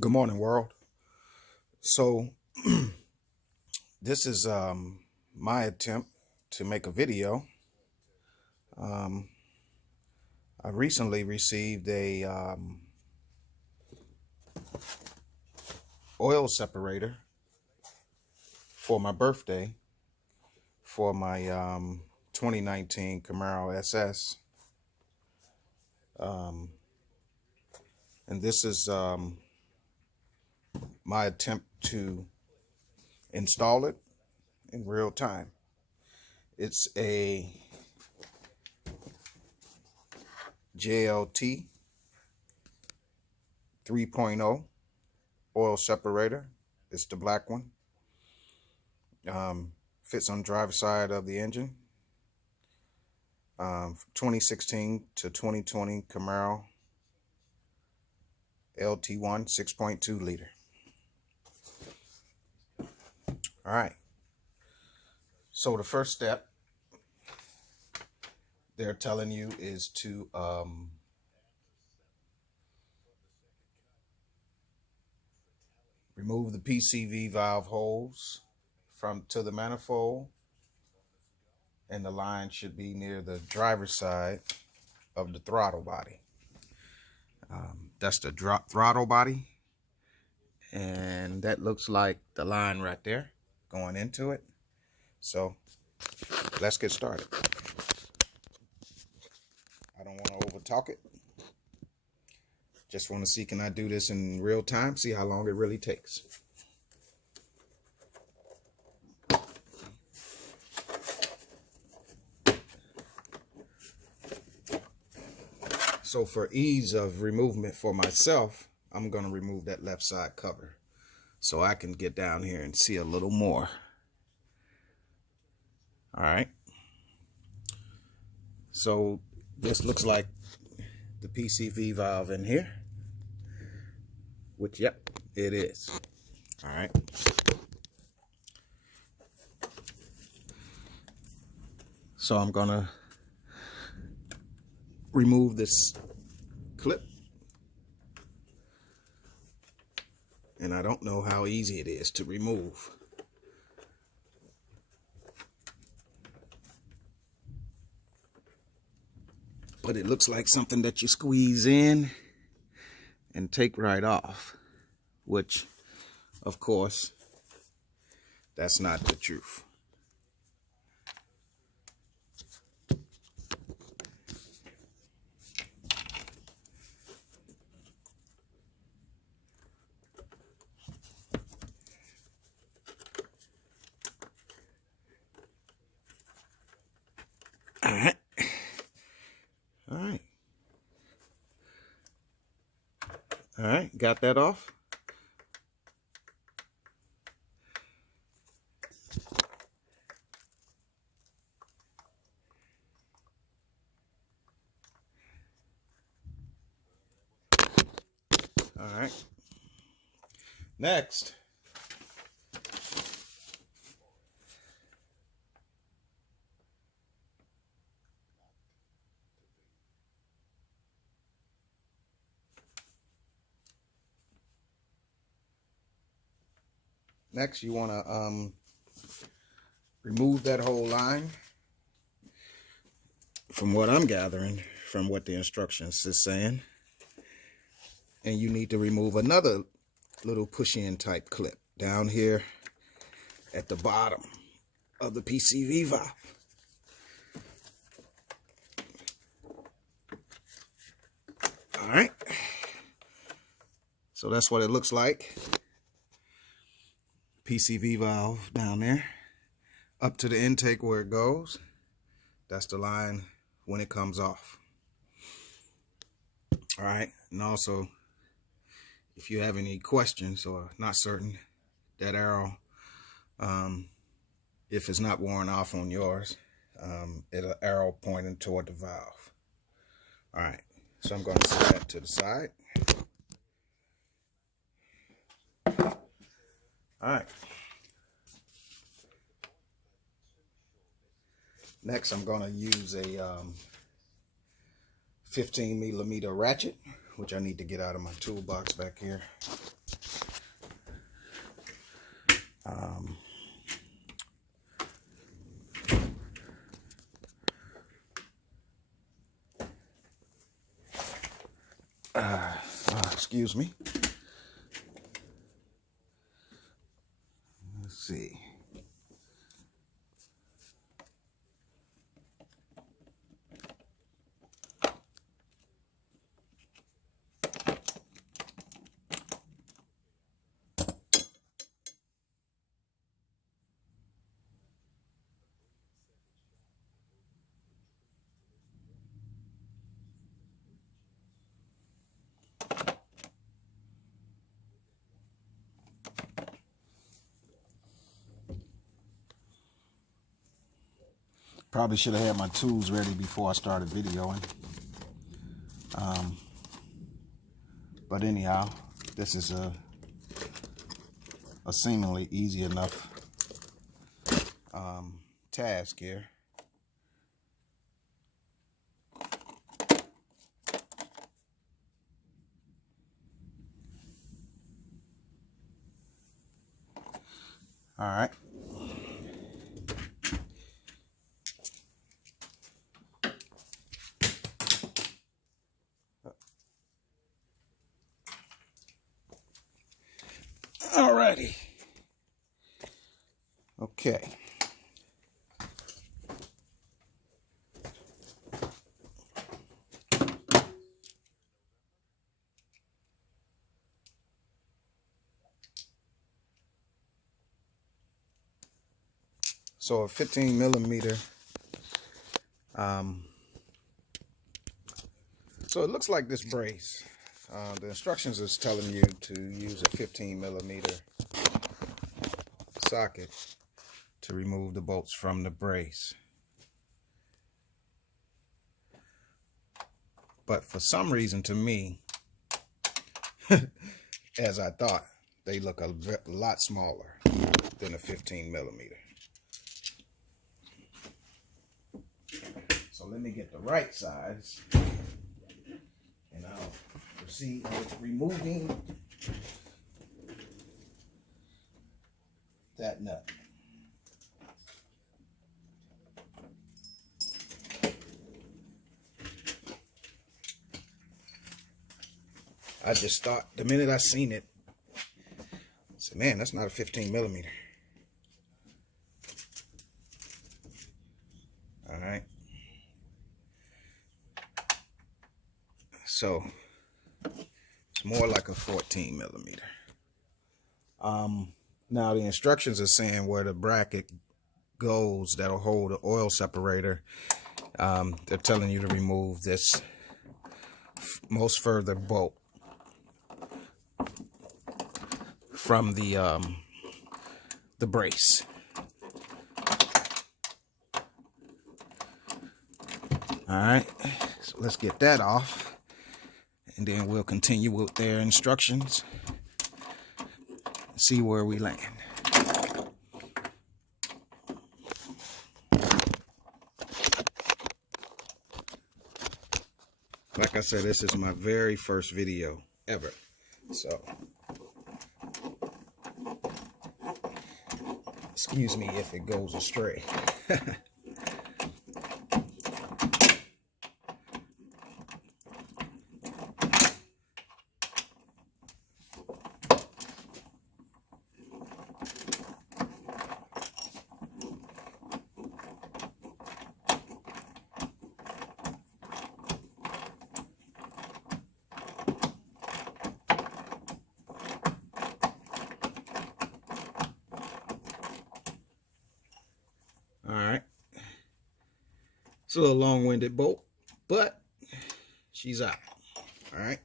Good morning, world. So this is my attempt to make a video. Um, I recently received a oil separator for my birthday for my 2019 Camaro SS. And this is my attempt to install it in real time. It's a JLT 3.0 oil separator. It's the black one. Fits on the driver's side of the engine. 2016 to 2020 Camaro LT1 6.2 liter. All right. So the first step they're telling you is to remove the PCV valve holes to the manifold, and the line should be near the driver's side of the throttle body. That's the throttle body, and that looks like the line right there going into it. So let's get started. I don't want to over talk it. Just want to see, can I do this in real time? See how long it really takes. So for ease of removement for myself, I'm going to remove that left side cover so I can get down here and see a little more. All right. So this looks like the PCV valve in here, which, yep, it is. All right. So I'm going to remove this clip, and I don't know how easy it is to remove. But it looks like something that you squeeze in and take right off, which, of course, that's not the truth. All right. All right. All right. Got that off. All right. Next, you want to remove that whole line. From what I'm gathering, from what the instructions is saying, and you need to remove another little push-in type clip down here at the bottom of the PCV valve. All right. So that's what it looks like. PCV valve down there, up to the intake where it goes. That's the line when it comes off. All right. And also, if you have any questions or not certain, that arrow, if it's not worn off on yours, it'll arrow pointing toward the valve. All right. So I'm going to set that to the side. All right. Next, I'm going to use a 15mm ratchet which I need to get out of my toolbox back here. Excuse me. Let's see. Probably should have had my tools ready before I started videoing. But anyhow, this is a seemingly easy enough task here. All right. Alrighty. Okay. So a 15 millimeter. So it looks like this brace. The instructions is telling you to use a 15 millimeter socket to remove the bolts from the brace. But for some reason, to me, as I thought, they look a lot smaller than a 15 millimeter. So let me get the right size, and I'll proceed with removing that nut. I just thought, the minute I seen it, I said, man, that's not a 15 millimeter. All right. So it's more like a 14 millimeter. Now the instructions are saying where the bracket goes that'll hold the oil separator. They're telling you to remove this most further bolt from the brace. All right, so let's get that off, and then we'll continue with their instructions and see where we land. Like I said, this is my very first video ever, so excuse me if it goes astray. All right, it's a little long-winded bolt, but she's out. All right.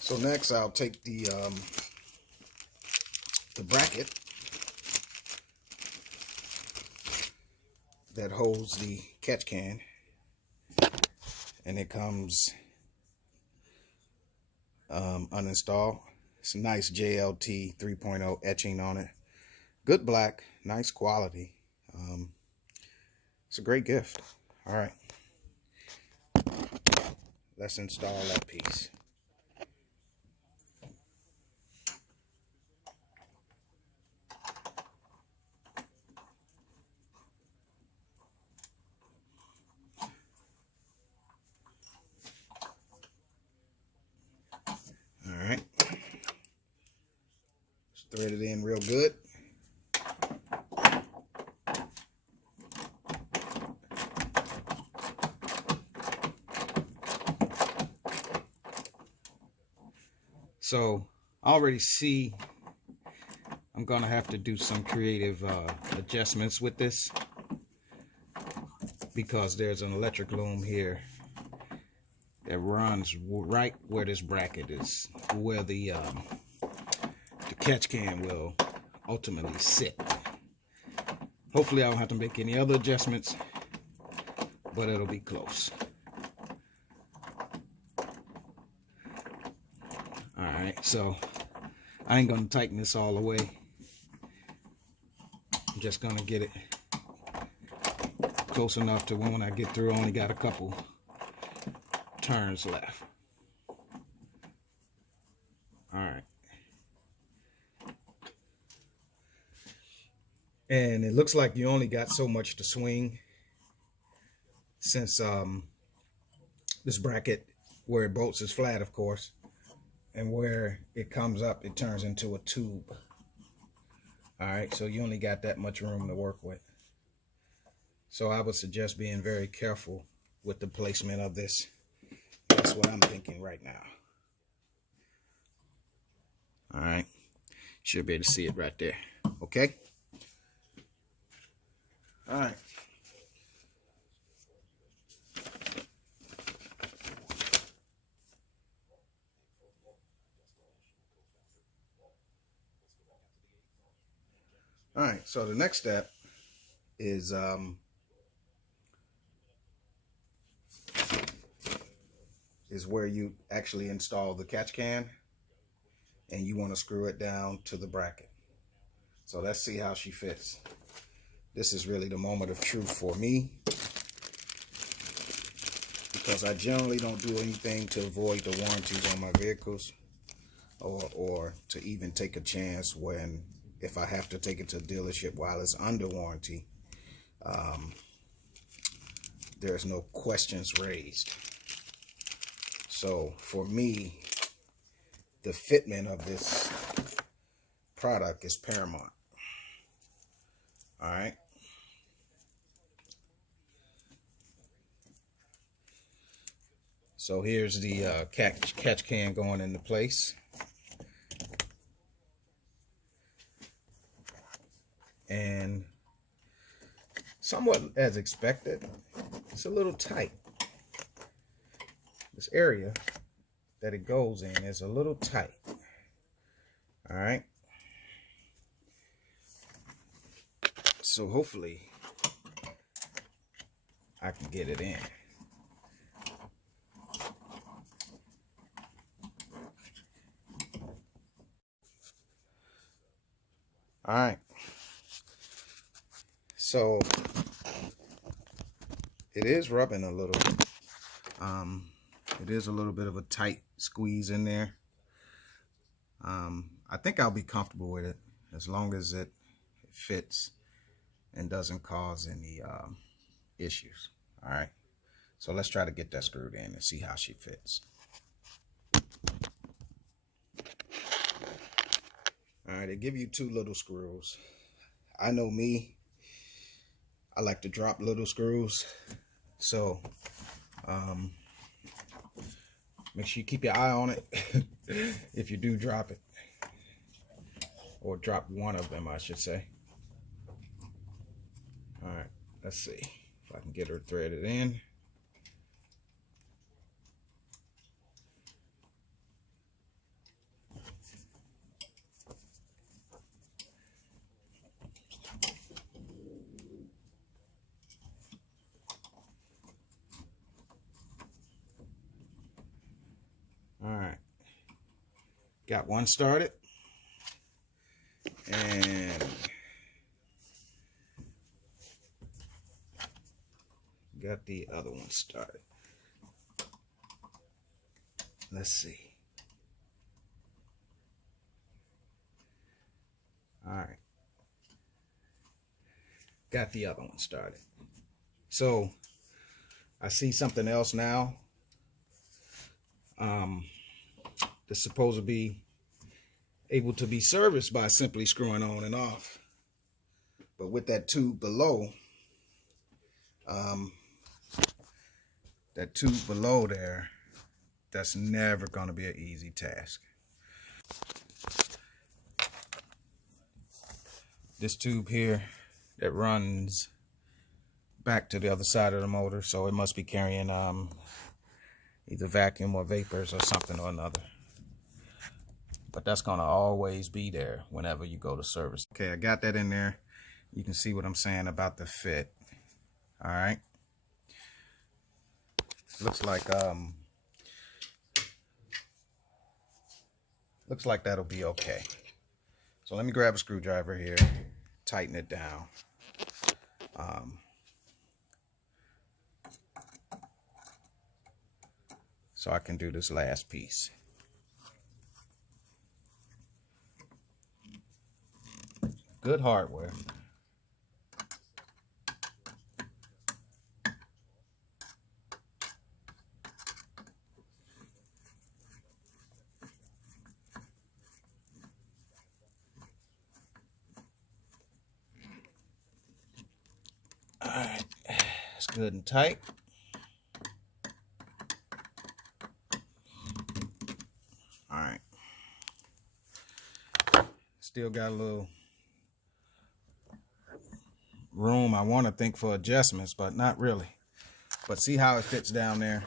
So next, I'll take the bracket that holds the catch can, and it comes uninstalled. It's a nice JLT 3.0 etching on it. Good black, nice quality. It's a great gift. All right. Let's install that piece. All right. Let's thread it in real good. So I already see I'm gonna have to do some creative adjustments with this, because there's an electric loom here that runs right where this bracket is, where the catch can will ultimately sit. Hopefully I don't have to make any other adjustments, but it'll be close. Alright, so I ain't gonna tighten this all the way. I'm just gonna get it close enough to when I get through, I only got a couple turns left. Alright. And it looks like you only got so much to swing, since this bracket where it bolts is flat, of course, and where it comes up it turns into a tube. Alright, so you only got that much room to work with. So I would suggest being very careful with the placement of this. That's what I'm thinking right now. Alright, should be able to see it right there. Okay? Alright. Alright, so the next step is where you actually install the catch can, and you want to screw it down to the bracket. So let's see how she fits. This is really the moment of truth for me, because I generally don't do anything to avoid the warranties on my vehicles, or to even take a chance when, if I have to take it to a dealership while it's under warranty, there's no questions raised. So for me, the fitment of this product is paramount. All right. So here's the catch can going into place. And somewhat as expected, it's a little tight. This area that it goes in is a little tight. All right. So hopefully I can get it in. All right. So it is rubbing a little. It is a little bit of a tight squeeze in there. I think I'll be comfortable with it as long as it fits and doesn't cause any issues. All right. So let's try to get that screwed in and see how she fits. All right, they give you two little screws. I know me, I like to drop little screws. So make sure you keep your eye on it if you do drop it. Or drop one of them, I should say. All right, let's see if I can get her threaded in. All right, got one started, and got the other one started. Let's see. All right. Got the other one started. So I see something else now. That's supposed to be able to be serviced by simply screwing on and off. But with that tube below, there, that's never going to be an easy task. This tube here that runs back to the other side of the motor, so it must be carrying either vacuum or vapors or something or another. But that's going to always be there whenever you go to service. Okay, I got that in there. You can see what I'm saying about the fit. All right. Looks like that'll be okay. So let me grab a screwdriver here, tighten it down. So I can do this last piece. Good hardware. All right, it's good and tight. All right. Still got a little room, I want to think, for adjustments, but not really. But see how it fits down there,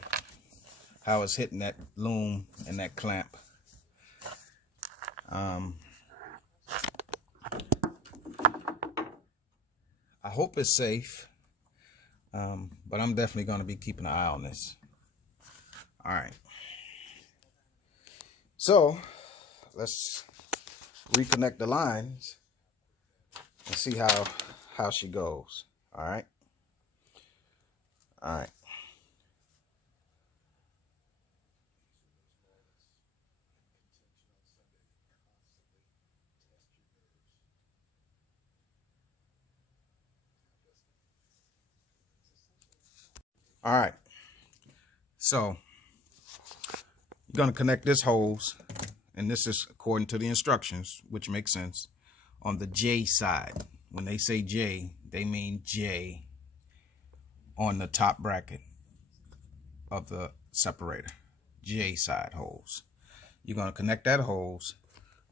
how it's hitting that loom and that clamp. I hope it's safe, but I'm definitely going to be keeping an eye on this. All right, so let's reconnect the lines and see how she goes. All right. All right. All right. So you're going to connect this hose, and this is according to the instructions, which makes sense, on the J side. When they say J, they mean J on the top bracket of the separator. J side hose. You're going to connect that hose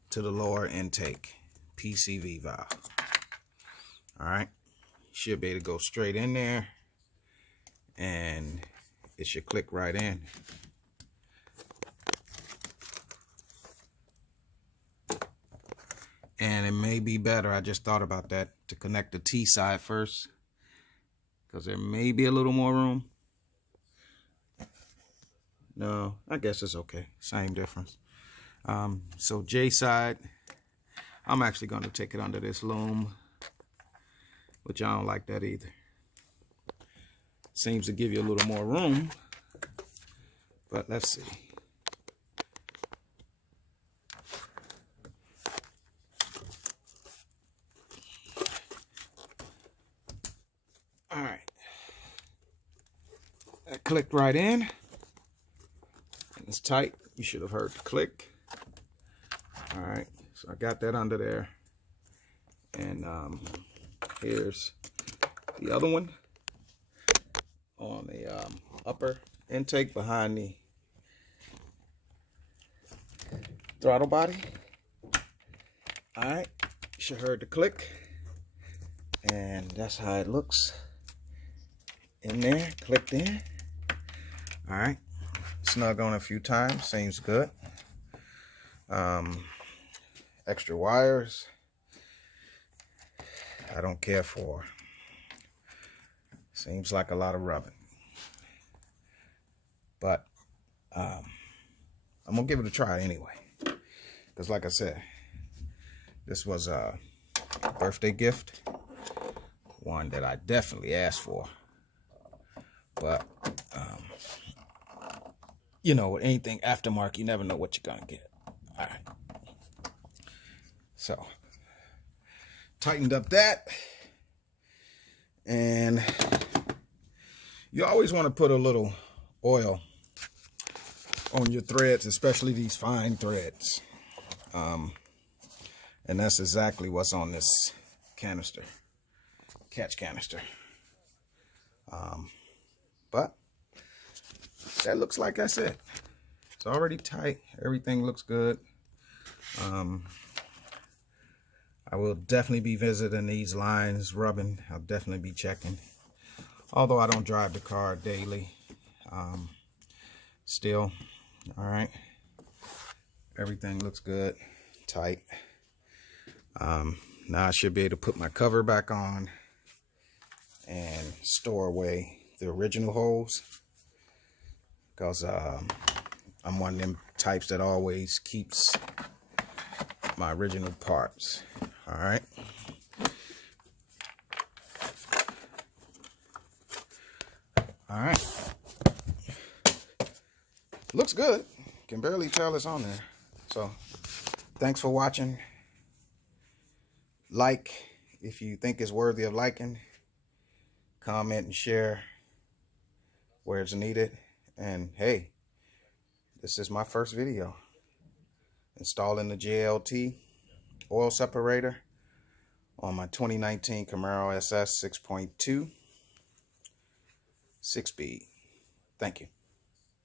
to the lower intake PCV valve. All right. Should be able to go straight in there, and it should click right in. And it may be better, I just thought about that, to connect the T side first, because there may be a little more room. No, I guess it's okay. Same difference. So J side, I'm actually going to take it under this loom, which I don't like that either. Seems to give you a little more room, but let's see. All right, that clicked right in, and it's tight. You should have heard the click. All right, so I got that under there, and here's the other one on the upper intake behind the throttle body. All right, you should have heard the click, and that's how it looks in there, clicked in. All right, snug on a few times, seems good. Extra wires, I don't care for. Seems like a lot of rubbing, but I'm gonna give it a try anyway, because like I said, this was a birthday gift, one that I definitely asked for. But you know, with anything aftermarket, you never know what you're gonna get. All right. So tightened up that, and you always want to put a little oil on your threads, especially these fine threads. And that's exactly what's on this canister, catch canister. But that looks like that's it. It's already tight. Everything looks good. I will definitely be visiting these lines, rubbing. I'll definitely be checking. Although I don't drive the car daily. Still, all right. Everything looks good, tight. Now I should be able to put my cover back on and store away the original holes, because I'm one of them types that always keeps my original parts. All right. All right. Looks good. Can barely tell it's on there. So thanks for watching. Like if you think it's worthy of liking. Comment and share where it's needed. And hey, this is my first video installing the JLT oil separator on my 2019 Camaro SS 6.2 6-speed. Thank you.